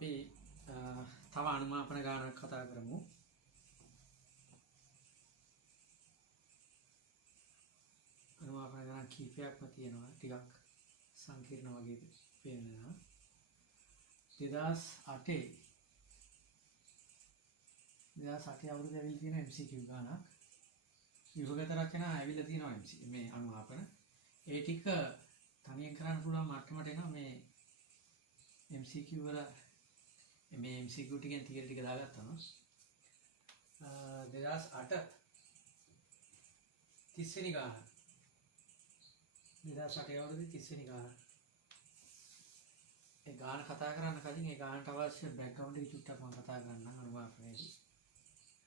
අපි තව අනුමාපන ගානක් කතා කරමු. අනුමාපන ගාන කීපයක්ම තියෙනවා. ටිකක් සංකීර්ණ වගේ පේනවා. 2008 අවුරුද්ද ඇවිල්ලා තියෙන MCQ ගානක්. විභාගත රචනා ඇවිල්ලා තියෙනවා MC මේ අනුමාපන. ඒ ටික තනියෙන් කරන්න පුළුවන් මට්ටමට එනවා මේ MCQ වල මේ MCQ ටිකෙන් තියරි ටික දාගත්තම 2008 30 වෙනි ගාන 2008 අවුරුද්දේ 30 වෙනි ගාන ඒ ගාන කතා කරන්න කලින් ඒ ගානට අවශ්‍ය බෑග්ග්‍රවුන්ඩ් එක චුට්ටක් මම කතා කරන්නම් අනුමාපනයේදී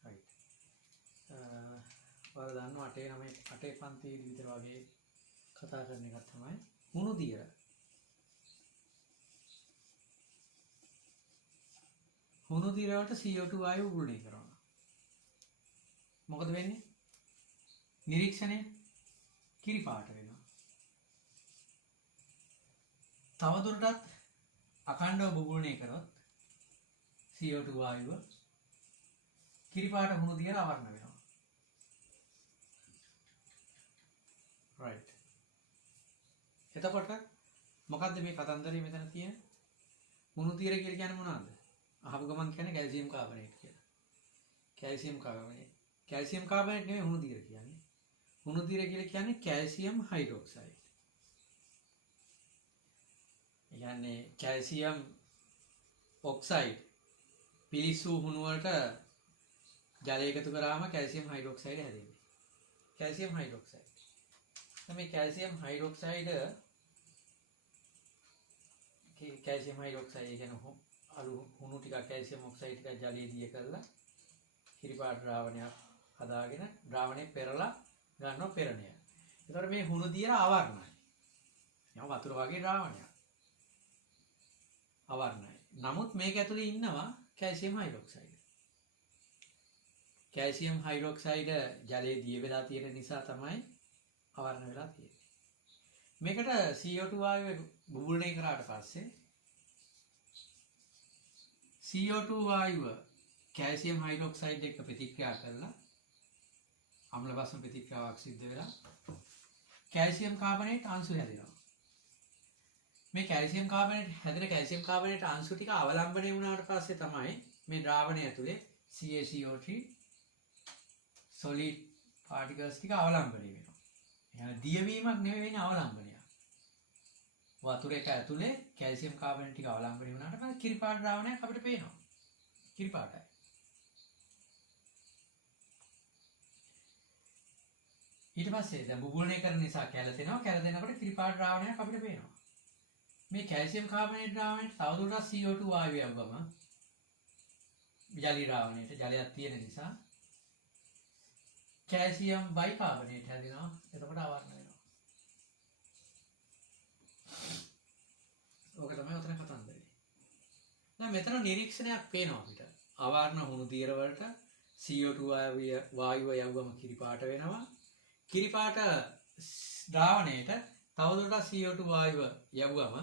රයිට් ඔයාලා දන්නවා 8 පන්තියේ විතර වගේ කතා කරන එකක් තමයි හුණු දියර හුණු දිරවට CO2 වායුව උගුලණය කරනවා. මොකද වෙන්නේ? නිරීක්ෂණය කිරි පාට වෙනවා. තවදුරටත් අඛණ්ඩව බුබුලණය කරොත් CO2 වායුව කිරි පාට හුණු දියර අවර්ණ වෙනවා. right. එතකොට මොකද්ද මේ කතන්දරේ මෙතන තියෙන? හුණු දියර කියලා කියන්නේ මොනවද? අහපු ගමන් කියන්නේ කැල්සියම් කාබනේට් කියලා. Calcium carbonate. කැල්සියම් කාබනේට් නෙවෙයි හුණු දියර කියන්නේ. හුණු දියර කියලා කියන්නේ කැල්සියම් හයිඩ්‍රොක්සයිඩ්. ඒ කියන්නේ කැල්සියම් ඔක්සයිඩ් පිලිසු හුණු වලට ජලය එකතු කරාම කැල්සියම් හයිඩ්‍රොක්සයිඩ් හැදෙන්නේ. Calcium hydroxide. මේ කැල්සියම් හයිඩ්‍රොක්සයිඩ් කැල්සියම් හයිඩ්‍රොක්සයිඩ් කියන්නේ අලු හුණු ටිකක් කැල්සියම් ඔක්සයිඩ් ටිකක් ජලයේ දිය කරලා කිරිපාට ද්‍රාවණයක් හදාගෙන ද්‍රාවණය පෙරලා ගන්නවා පෙරණය. ඒතකොට මේ හුණු දියර අවර්ණයි. යම් වතුර වගේ ද්‍රාවණයක්. අවර්ණයි. නමුත් මේක ඇතුලේ ඉන්නවා කැල්සියම් හයිඩ්‍රොක්සයිඩ්. කැල්සියම් හයිඩ්‍රොක්සයිඩ් ජලයේ දිය වෙලා තියෙන නිසා තමයි අවර්ණ වෙලා තියෙන්නේ. මේකට CO2 වායුව බුබුලණය කරාට පස්සේ CO2 වායුව කැල්සියම් හයිඩ්‍රොක්සයිඩ් එක්ක ප්‍රතික්‍රියා කරලා අම්ල බස්ම ප්‍රතික්‍රියාවක් සිද්ධ වෙලා කැල්සියම් කාබනේට් අංශු හැදෙනවා. මේ කැල්සියම් කාබනේට් හැදෙන කැල්සියම් කාබනේට් අංශු ටික අවලම්බණය වුණාට පස්සේ තමයි මේ ද්‍රාවණය ඇතුලේ CaCO3 solid particles ටික අවලම්බණය වෙනවා. එහෙනම් දියවීමක් නෙවෙයි වෙන්නේ අවලම්බනයක්. වතුර එක ඇතුලේ කැල්සියම් කාබනේට් ටික අවලම්බණය වුණාට පස්සේ කිරිපාට ද්‍රාවණයක් අපිට පේනවා. කිරිපාටයි. ඊට පස්සේ දැන් බුබුලණය කරන නිසා කැළතෙනවා. කැළතෙනකොට කිරිපාට ද්‍රාවණයක් අපිට පේනවා. මේ කැල්සියම් කාබනේට් ද්‍රාවණයට තවදුරටත් CO2 වායුව යවගම ජලී ද්‍රාවණයට ජලයක් තියෙන නිසා කැල්සියම් බයිකාබනේට් හැදෙනවා. එතකොට අවර්ණ වෙනවා. ඕක තමයි උතන කතන්දරේ. දැන් මෙතන නිරීක්ෂණයක් පේනවා අපිට. අවර්ණ හුණු දියර වලට CO2 වායුව යවගම කිරිපාට වෙනවා. කිරිපාට ද්‍රාවණයට තවදුරටත් CO2 වායුව යවගම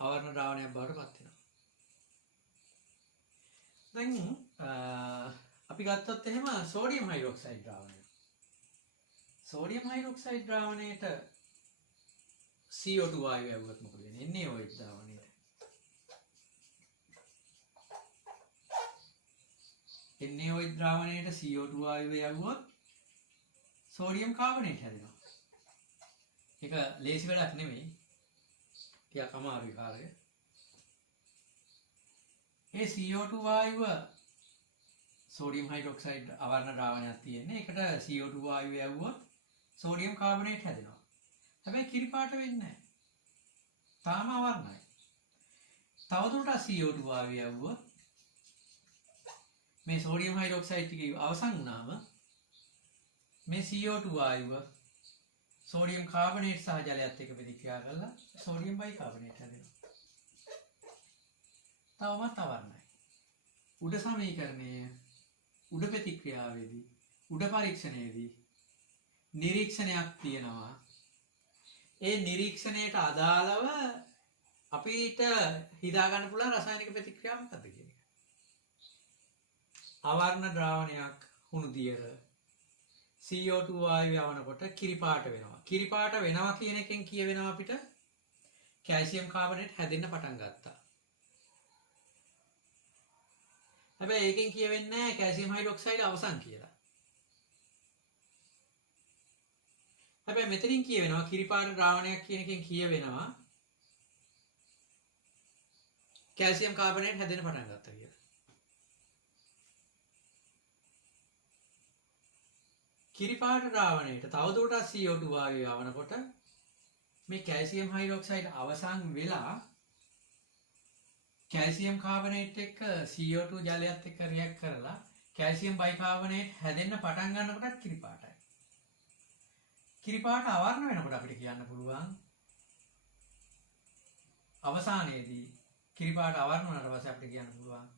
අවර්ණ ද්‍රාවණයක් බවට පත් වෙනවා. දැන් අපි ගත්තොත් එහෙම සෝඩියම් හයිඩ්‍රොක්සයිඩ් ද්‍රාවණය. සෝඩියම් හයිඩ්‍රොක්සයිඩ් ද්‍රාවණයට CO2 වායුව යවුවොත් මොකද වෙන්නේ? NaOH ද්‍රාවණයට. NaOH ද්‍රාවණයට CO2 වායුව යවුවොත් සෝඩියම් කාබනේට් හැදෙනවා. ඒක ලේසි වැඩක් නෙමෙයි. ටිකක් අමාරුයි කාර්යය. ඒ CO2 වායුව සෝඩියම් හයිඩ්‍රොක්සයිඩ් අවර්ණ ද්‍රාවණයක් තියෙන්නේ. ඒකට CO2 වායුව යවුවොත් සෝඩියම් කාබනේට් හැදෙනවා. හැබැයි කිරිපාට වෙන්නේ නැහැ. තාම අවර්ණයි. තවදුරටත් CO2 වායුව යවුවොත් මේ සෝඩියම් හයිඩ්‍රොක්සයිඩ් ටික අවසන් වුණාම මේ CO2 වායුව සෝඩියම් කාබනේට් සහ ජලයත් එක්ක ප්‍රතික්‍රියා කරලා සෝඩියම් බයිකාබනේට් හැදෙනවා. තවමත් අවර්ණයි. උඩ සමීකරණයේ උඩ ප්‍රතික්‍රියාවේදී උඩ පරීක්ෂණයේදී නිරීක්ෂණයක් තියෙනවා. ඒ නිරීක්ෂණයට අදාළව අපිට හිතා ගන්න පුළුවන් රසායනික ප්‍රතික්‍රියාව මොකක්ද කියන එක. අවර්ණ ද්‍රාවණයක් හුණු දියර CO2 වායුව යවනකොට කිරිපාට වෙනවා. කිරිපාට වෙනවා කියන එකෙන් කියවෙනවා අපිට කැල්සියම් කාබනේට් හැදෙන්න පටන් ගත්තා. හැබැයි ඒකෙන් කියවෙන්නේ නැහැ කැල්සියම් හයිඩ්‍රොක්සයිඩ් අවසන් කියලා. හැබැයි මෙතනින් කියවෙනවා කිරිපාට ද්‍රාවණයක් කියන එකෙන් කියවෙනවා කැල්සියම් කාබනේට් හැදෙන්න පටන් ගත්තා කියලා. කිරිපාට ද්‍රාවණයට තවදුරටත් CO2 වායුව යවනකොට මේ කැල්සියම් හයිඩ්‍රොක්සයිඩ් අවසන් වෙලා කැල්සියම් කාබනේට් එක්ක CO2 ජලයත් එක්ක රියැක්ට් කරලා කැල්සියම් බයිකාබනේට් හැදෙන්න පටන් ගන්නකොටත් කිරිපාටයි. කිරිපාට අවර්ණ වෙනකොට අපිට කියන්න පුළුවන් අවසානයේදී කිරිපාට අවර්ණ වුණාට පස්සේ අපිට කියන්න පුළුවන්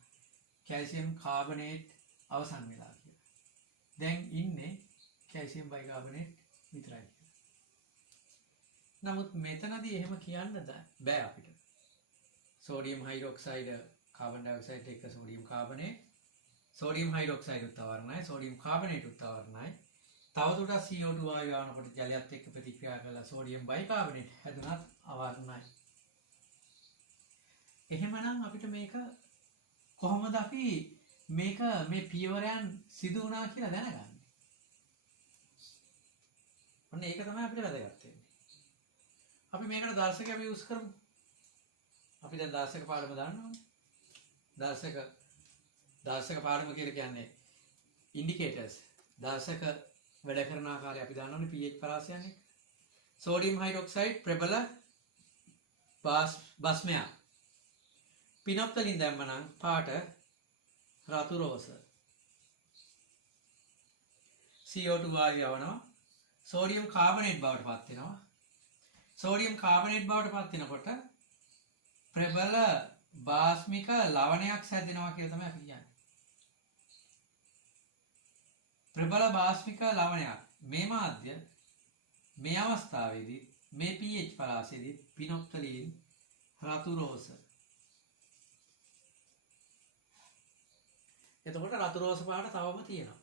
කැල්සියම් කාබනේට් අවසන් වෙලා කියලා. දැන් ඉන්නේ කැල්සියම් බයිකාබනේට් විතරයි කියලා. නමුත් මෙතනදී එහෙම කියන්න බෑ අපිට. සෝඩියම් හයිඩ්‍රොක්සයිඩ් කාබන් ඩයොක්සයිඩ් එක්ක සෝඩියම් කාබනේට් සෝඩියම් හයිඩ්‍රොක්සයිඩ් උත්වර්ණයි සෝඩියම් කාබනේට් උත්වර්ණයි තවදුරටත් CO2 වායුව යවනකොට ජලයත් එක්ක ප්‍රතික්‍රියා කරලා සෝඩියම් බයිකාබනේට් හැදුනත් අවර්ණයි. එහෙමනම් අපිට මේක කොහොමද අපි මේක මේ පියවරයන් සිදු වුණා කියලා දැනගන්නේ? ඔන්න ඒක තමයි අපිට වැදගත් වෙන්නේ. අපි මේකට දර්ශකයක් යූස් කරමු. අපි දැන් දර්ශක පාඩම දන්නවනේ. දර්ශක පාඩම කියලා කියන්නේ ඉන්ඩිකේටර්ස්. දර්ශක වැඩ කරන ආකාරය අපි දන්නවනේ pH පරාසයන් එක. සෝඩියම් හයිඩ්‍රොක්සයිඩ් ප්‍රබල බස්මයක්. පිනොප්තලින් දැම්මනම් පාට රතු රෝස. CO2 වායුව යවනවා. සෝඩියම් කාබනේට් බවට පත් වෙනවා. සෝඩියම් කාබනේට් බවට පත් වෙනකොට ප්‍රබල බාස්මික ලවණයක් හැදෙනවා කියලා තමයි අපි කියන්නේ. ප්‍රබල බාස්මික ලවණයක් මේ මාධ්‍ය මේ අවස්ථාවේදී මේ pH පරාසයේදී පිනොප්තලින් රතු රෝස. එතකොට රතු රෝස පාට තවම තියෙනවා.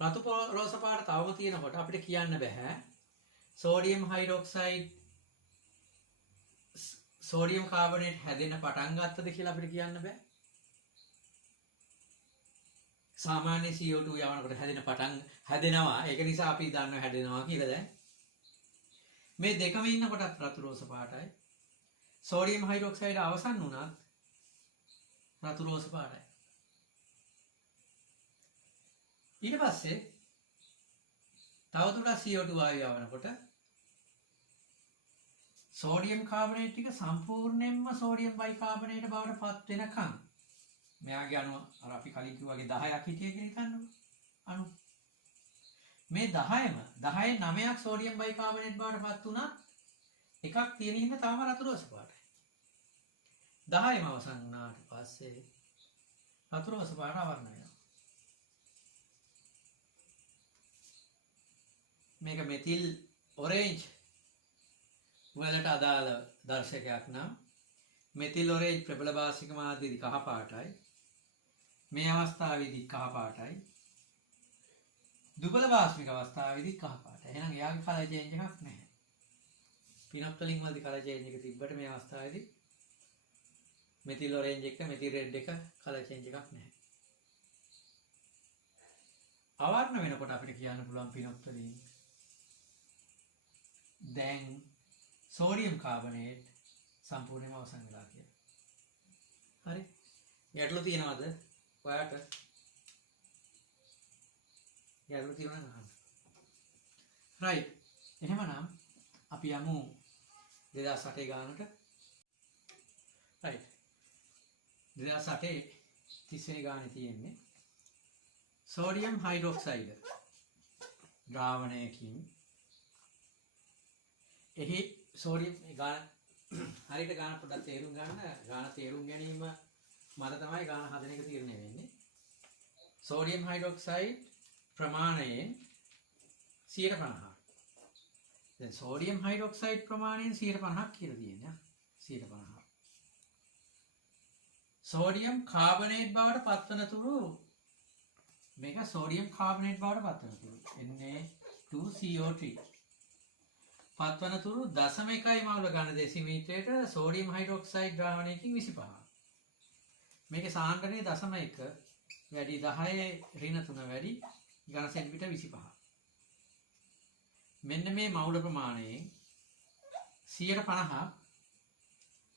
රතු රෝස පාට තවම තියෙනකොට අපිට කියන්න බෑ සෝඩියම් හයිඩ්‍රොක්සයිඩ් සෝඩියම් කාබනේට් හැදෙන්න පටන් ගත්තද කියලා අපිට කියන්න බෑ. සාමාන්‍ය CO2 යවනකොට හැදෙනවා. ඒක නිසා අපි දන්නවා හැදෙනවා කියලා දැන්. මේ දෙකම ඉන්නකොටත් රතු රෝස පාටයි. සෝඩියම් හයිඩ්‍රොක්සයිඩ් අවසන් වුණත් රතු රෝස පාටයි. ඊට පස්සේ තවදුරටත් CO2 වායුව යවනකොට සෝඩියම් කාබනේට් ටික සම්පූර්ණයෙන්ම සෝඩියම් බයිකාබනේට් බවට පත් වෙනකන් මෙයාගේ අණු අර අපි කලින් කිව්වාගේ 10ක් හිටිය කියලා හිතන්නකො. අණු මේ 10ම 10 9ක් සෝඩියම් බයිකාබනේට් බවට පත් වුණත් එකක් තියෙන හින්දා තාම රතු රෝස පාටයි. 10ම අවසන් වුණාට පස්සේ රතු රෝස පාට අවර්ණ වෙනවා. මේක මෙතිල් ඔරේන්ජ් වලට අදාළ දර්ශකයක් නම් මෙතිල් ඔරේන්ජ් ප්‍රබල බාසික මාධ්‍යයේදී කහ පාටයි. මේ අවස්ථාවේදී කහ පාටයි. දුබල බාස්මික අවස්ථාවේදී කහ පාටයි. එහෙනම් එයාගේ කලර් චේන්ජ් එකක් නැහැ. පිනොප්තලින් වලදී කලර් චේන්ජ් එක තිබ්බට මේ අවස්ථාවේදී මෙතිල් ඔරේන්ජ් එක මෙතිල් රෙඩ් එක කලර් චේන්ජ් එකක් නැහැ. අවර්ණ වෙනකොට අපිට කියන්න පුළුවන් පිනොප්තලින් දැන් සෝඩියම් කාබනේට් සම්පූර්ණයෙන්ම අවසන් වෙලා කියලා. හරි. ගැටලු තියෙනවද? ඔයාට ගැටලු තියෙනවා නම් අහන්න. රයිට්. එහෙමනම් අපි යමු 2008 ගානට. රයිට්. 2008 30 ගානේ තියෙන්නේ සෝඩියම් හයිඩ්‍රොක්සයිඩ් ද්‍රාවණයකින් එහි සෝඩියම් ගාන හරියට ගාන පොඩ්ඩක් තේරුම් ගන්න. ගාන තේරුම් ගැනීම මත තමයි ගාන හදන එක තීරණය වෙන්නේ. සෝඩියම් හයිඩ්‍රොක්සයිඩ් ප්‍රමාණයෙන් 150. දැන් සෝඩියම් හයිඩ්‍රොක්සයිඩ් ප්‍රමාණයෙන් 50% කියලා තියෙනවා. 50%. සෝඩියම් කාබනේට් බවට පත්වන තුරු මේක සෝඩියම් කාබනේට් බවට පත්වන තුරු Na2CO3 පත්වන තුරු 0.1 මවුල ඝන දෙසිමීටරයට සෝඩියම් හයිඩ්‍රොක්සයිඩ් ද්‍රාවණයකින් 25. මේකේ සාන්ද්‍රණය 0.1 වැඩි 10 ඍණ 3 වැඩි ඝන සෙන්ටිමීටර 25. මෙන්න මේ මවුල ප්‍රමාණයෙන් 50%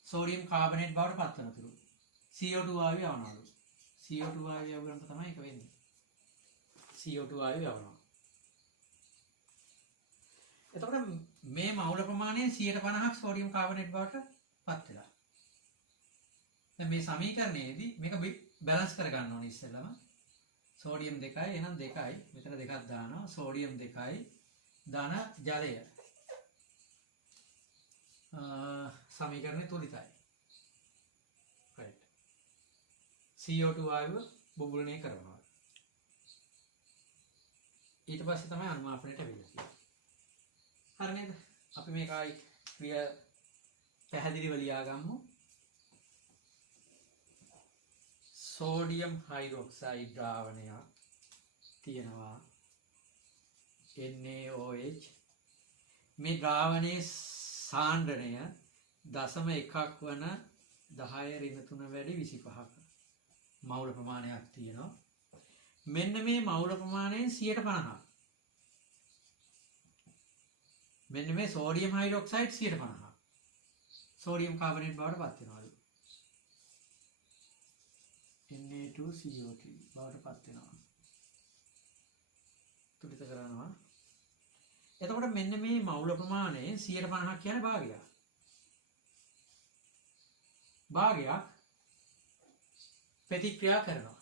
සෝඩියම් කාබනේට් බවට පත්වන තුරු CO2 වායුව යවනවලු. CO2 වායුව යවුවම තමයි ඒක වෙන්නේ. CO2 වායුව යවනවා. එතකොට මේ මවුල ප්‍රමාණයෙන් 50%ක් සෝඩියම් කාබනේට් බවට පත් වෙලා. දැන් මේ සමීකරණයේදී මේක බැලන්ස් කරගන්න ඕනේ ඉස්සෙල්ලම. සෝඩියම් 2යි එහෙනම් 2යි මෙතන 2ක් දානවා. සෝඩියම් 2යි ධන ජලය සමීකරණය තුලිතයි. right. CO2 වායුව බුබුලණය කරනවා. ඊට පස්සේ තමයි අනුමාපනයට වෙන්නේ. හරි නේද? අපි මේකයි ක්‍රිය පැහැදිලිව ලියා ගමු. සෝඩියම් හයිඩ්‍රොක්සයිඩ් ද්‍රාවණයක් තියෙනවා. NaOH. මේ ද්‍රාවණයේ සාන්ද්‍රණය 0.1ක් වන 10 ඍණ 3 වැඩි 25ක මවුල ප්‍රමාණයක් තියෙනවා. මෙන්න මේ මවුල ප්‍රමාණයෙන් 50%. මෙන්න මේ සෝඩියම් හයිඩ්‍රොක්සයිඩ් 50%. සෝඩියම් කාබනේට් බවට පත් වෙනවලු. Na2CO3 බවට පත් වෙනවා. තුලිත කරනවා. එතකොට මෙන්න මේ මවුල ප්‍රමාණයෙන් 50% කියන්නේ භාගයක්. භාගයක් ප්‍රතික්‍රියා කරනවා.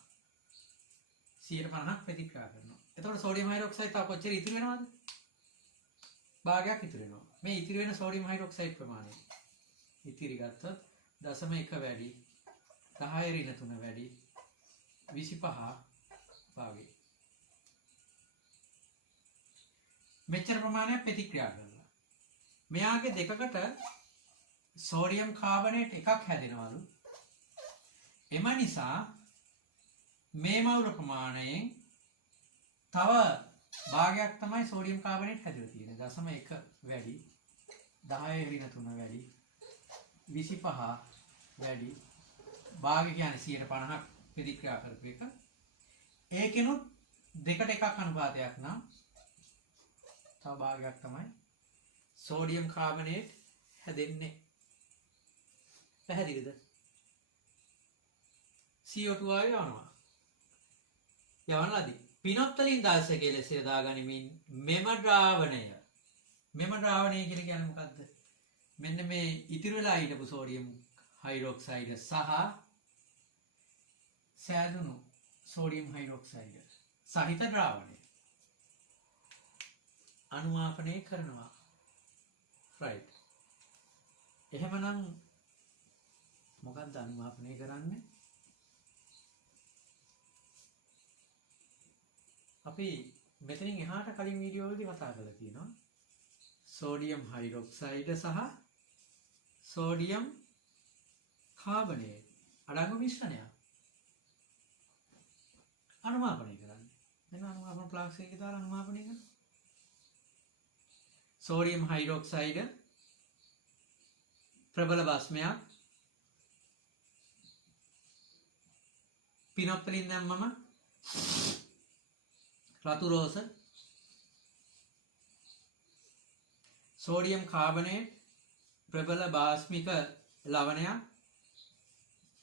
50%ක් ප්‍රතික්‍රියා කරනවා. එතකොට සෝඩියම් හයිඩ්‍රොක්සයිඩ් තා කොච්චර ඉතිරි වෙනවද? භාගයක් ඉතිරි වෙනවා. මේ ඉතිරි වෙන සෝඩියම් හයිඩ්‍රොක්සයිඩ් ප්‍රමාණය ඉතිරි ගත්තොත් 0.1 වැඩි 10 ඍණ 3 වැඩි 25 භාගය. මෙච්චර ප්‍රමාණයක් ප්‍රතික්‍රියා කරනවා. මෙයාගේ දෙකකට සෝඩියම් කාබනේට් එකක් හැදෙනවලු. එම නිසා මේ මවුල ප්‍රමාණයෙන් තව භාගයක් තමයි සෝඩියම් කාබනේට් හැදලා තියෙන්නේ. 0.1 වැඩි 10 ඍණ 3 වැඩි 25 වැඩි භාගය කියන්නේ 50%ක් ප්‍රතික්‍රියා කරපු එක. ඒකෙනුත් දෙකට එකක් අනුපාතයක් නම් තව භාගයක් තමයි සෝඩියම් කාබනේට් හැදෙන්නේ. පැහැදිලිද? CO2 වායුව යවනවා. යවනලාදී පිනොප්තලින් දාශකයේ ලෙස යොදා ගනිමින් මෙම ද්‍රාවණය කියලා කියන්නේ මොකද්ද? මෙන්න මේ ඉතිරි වෙලා හිටපු සෝඩියම් හයිඩ්‍රොක්සයිඩ් සහ සෑදුණු සෝඩියම් හයිඩ්‍රොක්සයිඩ් සහිත ද්‍රාවණය අනුමාපනය කරනවා. right. එහෙමනම් මොකක්ද අනුමාපනය කරන්නේ? අපි මෙතනින් එහාට කලින් වීඩියෝ වලදී කතා කරලා තියෙනවා සෝඩියම් හයිඩ්‍රොක්සයිඩ් සහ සෝඩියම් කාබනේට් අඩංගු මිශ්‍රණයක් අනුමාපනය කරන්නේ. මෙන්න අනුමාපන ෆ්ලාස්ක් එකේ දාලා අනුමාපනය කරනවා. සෝඩියම් හයිඩ්‍රොක්සයිඩ් ප්‍රබල බස්මයක් පිනොප්පලින් දැම්මම රතු රෝස. සෝඩියම් කාබනේට් ප්‍රබල බාස්මික ලවණයක්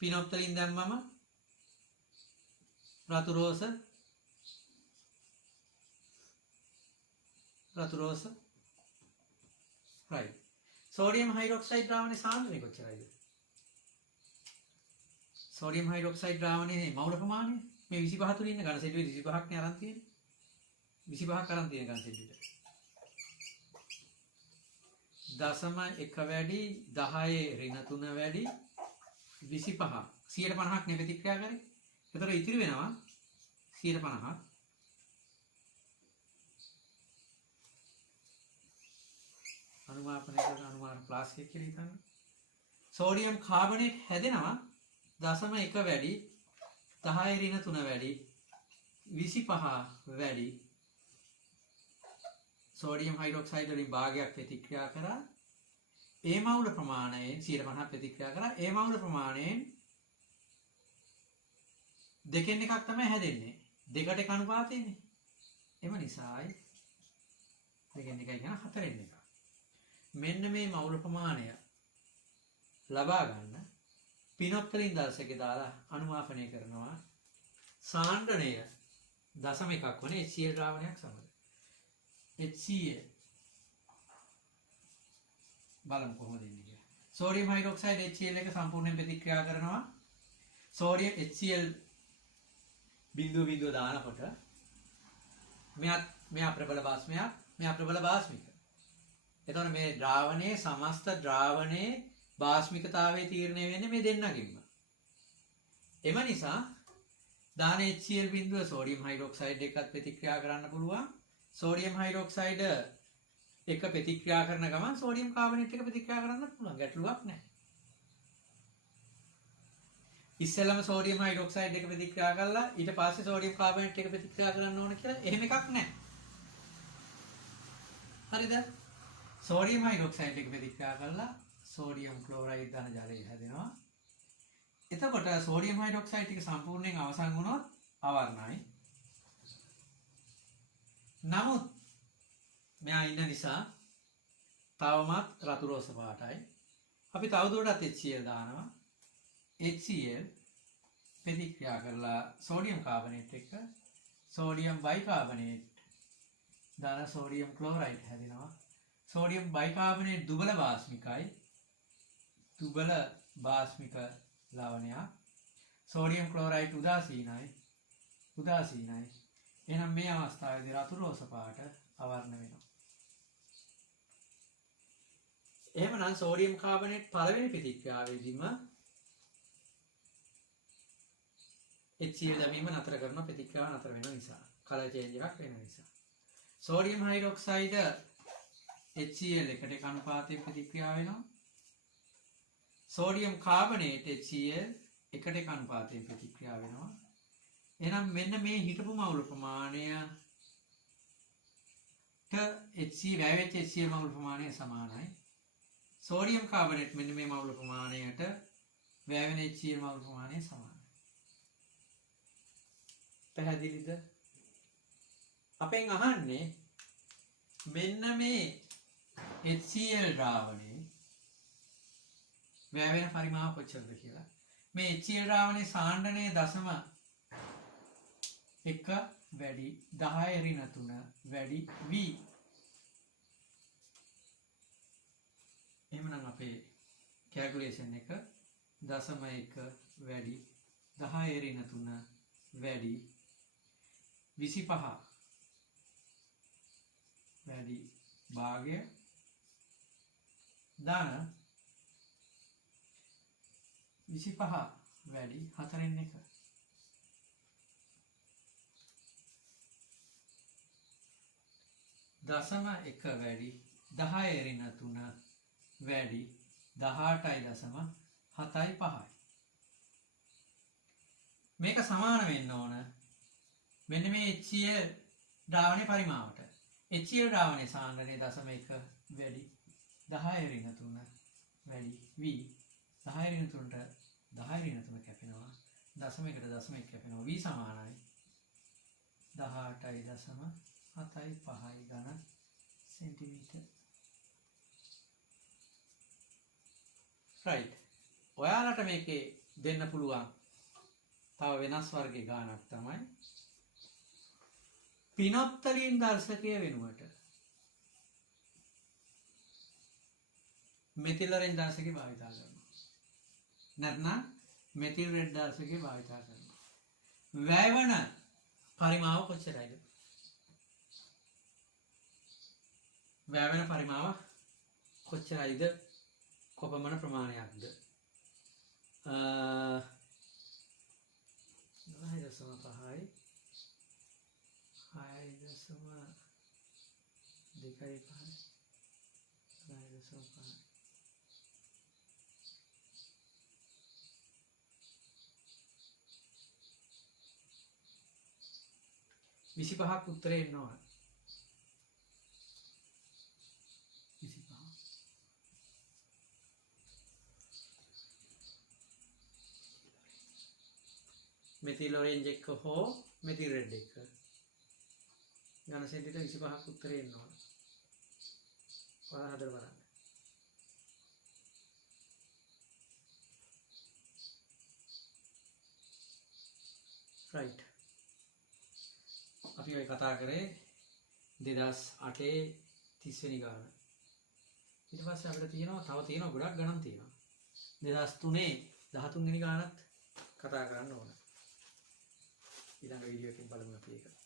පිනොප්තලින් දැම්මම රතු රෝස. right. සෝඩියම් හයිඩ්‍රොක්සයිඩ් ද්‍රාවණයේ සාන්ද්‍රණය කොච්චරයිද? සෝඩියම් හයිඩ්‍රොක්සයිඩ් ද්‍රාවණයේ මවුල ප්‍රමාණය මේ 25 තුල ඉන්න ඝන සෙන්ටිමීටර 25ක් නේ අරන් තියෙන්නේ. 25ක් අරන් තියෙන ඝන සෙන්ටිමීටර 0.1 වැඩි 10 ඍණ 3 වැඩි 25 150ක් නේ ප්‍රතික්‍රියා කරේ. ඒතර ඉතිරි වෙනවා 150ක්. අනුමාපනය කරන අනුමාන ප්ලාස්ක් එක කියලා හිතන්න. සෝඩියම් කාබනේට් හැදෙනවා 0.1 වැඩි 10⁻³ වැඩි 25 වැඩි සෝඩියම් හයිඩ්‍රොක්සයිඩ් වලින් භාගයක් ප්‍රතික්‍රියා කරා ඒ මවුල ප්‍රමාණයෙන් 50 ප්‍රතික්‍රියා කරා ඒ මවුල ප්‍රමාණයෙන් දෙකෙන් එකක් තමයි හැදෙන්නේ. දෙකට එක අනුපාතයනේ. එම නිසායි දෙකෙන් එකයි කියන 4න් එක. මෙන්න මේ මවුල ප්‍රමාණය ලබා ගන්න පිනොප්තලින් දර්ශකේ දාලා අනුමාපනය කරනවා සාන්ද්‍රණය 0.1 වන HCl ද්‍රාවණයක් සමග. HCl බලමු කොහොමද එන්නේ කියලා. සෝඩියම් හයිඩ්‍රොක්සයිඩ් HCl එක සම්පූර්ණයෙන් ප්‍රතික්‍රියා කරනවා. සෝඩියම් HCl බිඳුව දානකොට මෙයා ප්‍රබල බාස්මයක් මෙයා ප්‍රබල බාස්මික. එතකොට මේ ද්‍රාවණයේ සමස්ත ද්‍රාවණයේ බාස්මිකතාවයේ තීරණය වෙන්නේ මේ දෙන්නගෙන්ම. එම නිසා දාන HCl බිඳුව සෝඩියම් හයිඩ්‍රොක්සයිඩ් එකත් ප්‍රතික්‍රියා කරන්න පුළුවන්. සෝඩියම් හයිඩ්‍රොක්සයිඩ් එක ප්‍රතික්‍රියා කරන ගමන් සෝඩියම් කාබනේට් එක ප්‍රතික්‍රියා කරන්න පුළුවන්. ගැටලුවක් නැහැ. ඉස්සෙල්ලම සෝඩියම් හයිඩ්‍රොක්සයිඩ් එක ප්‍රතික්‍රියා කළා ඊට පස්සේ සෝඩියම් කාබනේට් එක ප්‍රතික්‍රියා කරන්න ඕන කියලා එහෙම එකක් නැහැ. හරිද? සෝඩියම් හයිඩ්‍රොක්සයිඩ් එක ප්‍රතික්‍රියා කළා සෝඩියම් ක්ලෝරයිඩ් ධන ජලය හැදෙනවා. එතකොට සෝඩියම් හයිඩ්‍රොක්සයිඩ් එක සම්පූර්ණයෙන් අවසන් වුණොත් අවර්ණයි. නමුත් මෙයා ඉන්න නිසා තවමත් රතු රෝස පාටයි. අපි තවදුරටත් HCl දානවා. HCl ප්‍රතික්‍රියා කරලා සෝඩියම් කාබනේට් එක සෝඩියම් බයිකාබනේට් දාන සෝඩියම් ක්ලෝරයිඩ් හැදෙනවා. සෝඩියම් බයිකාබනේට් දුබල බාස්මිකයි. දුබල බාස්මික ලවණයක්. සෝඩියම් ක්ලෝරයිඩ් උදාසීනයි. එහෙනම් මේ අවස්ථාවේදී රතු රෝස පාට අවර්ණ වෙනවා. එහෙමනම් සෝඩියම් කාබනේට් පළවෙනි ප්‍රතික්‍රියාවේදීම HCl දැමීම නතර කරන ප්‍රතික්‍රියාව නතර වෙන නිසා කලර් චේන්ජ් එකක් වෙන නිසා සෝඩියම් හයිඩ්‍රොක්සයිඩ් HCl එකට එක අනුපාතයෙන් ප්‍රතික්‍රියා වෙනවා. සෝඩියම් කාබනේට් HCl එකට එක අනුපාතයෙන් ප්‍රතික්‍රියා වෙනවා. එහෙනම් මෙන්න මේ හිටපු මවුල ප්‍රමාණයට වැවෙච්ච HCl මවුල ප්‍රමාණය සමානයි. සෝඩියම් කාබනේට් මෙන්න මේ මවුල ප්‍රමාණයට වැවෙන HCl මවුල ප්‍රමාණය සමානයි. පැහැදිලිද? අපෙන් අහන්නේ මෙන්න මේ HCl ද්‍රාවණයේ වැවෙන පරිමාව කොච්චරද කියලා. මේ HCl ද්‍රාවණයේ සාන්ද්‍රණය 0.1 වැඩි 10⁻³ වැඩි v. එහෙමනම් අපේ කැල්කියුලේෂන් එක 0.1 වැඩි 10⁻³ වැඩි 25 වැඩි භාගය ධන 25 වැඩි 4න් 1 0.1 වැඩි 10⁻³ වැඩි 18.75. මේක සමාන වෙන්න ඕන මෙන්න මේ HCl ද්‍රාවණයේ පරිමාවට. HCl ද්‍රාවණයේ සාන්ද්‍රණය 0.1 වැඩි 10⁻³ වැඩි v. 10⁻³ 10⁻³ කැපෙනවා 0.1ට 0.1 කැපෙනවා v සමානයි 18.75 ඝන සෙන්ටිමීටර්. right. ඔයාලට මේකේ දෙන්න පුළුවන් තව වෙනස් වර්ගයේ ගානක් තමයි පිනොප්තලින් දර්ශකය වෙනුවට මෙතිල් රෙන් දර්ශකය භාවිතා කරනවා. නැත්නම් මෙතිල් රෙඩ් දර්ශකය භාවිතා කරනවා. වැයවන පරිමාව කොච්චරයිද? වැයවන පරිමාව කොච්චරයිද? කොපමණ ප්‍රමාණයක්ද? 9.5යි 6.25 25ක් උත්තරේ එන්න ඕන. 25. මෙතිල් ඔරෙන්ජ් එක හෝ මෙතිල් රෙඩ් එක. ඝන සෙන්ටිමීටර 25ක් උත්තරේ එන්න ඕන. ඔයාලා හදලා බලන්න. right. අපි ඔය කතා කරේ 2008 30 වෙනි ගාන. ඊට පස්සේ අපිට තියෙනවා තව තියෙනවා ගොඩක් ගණන් තියෙනවා. 2003 13 වෙනි ගානත් කතා කරන්න ඕන. ඊළඟ වීඩියෝ එකකින් බලමු අපි ඒක.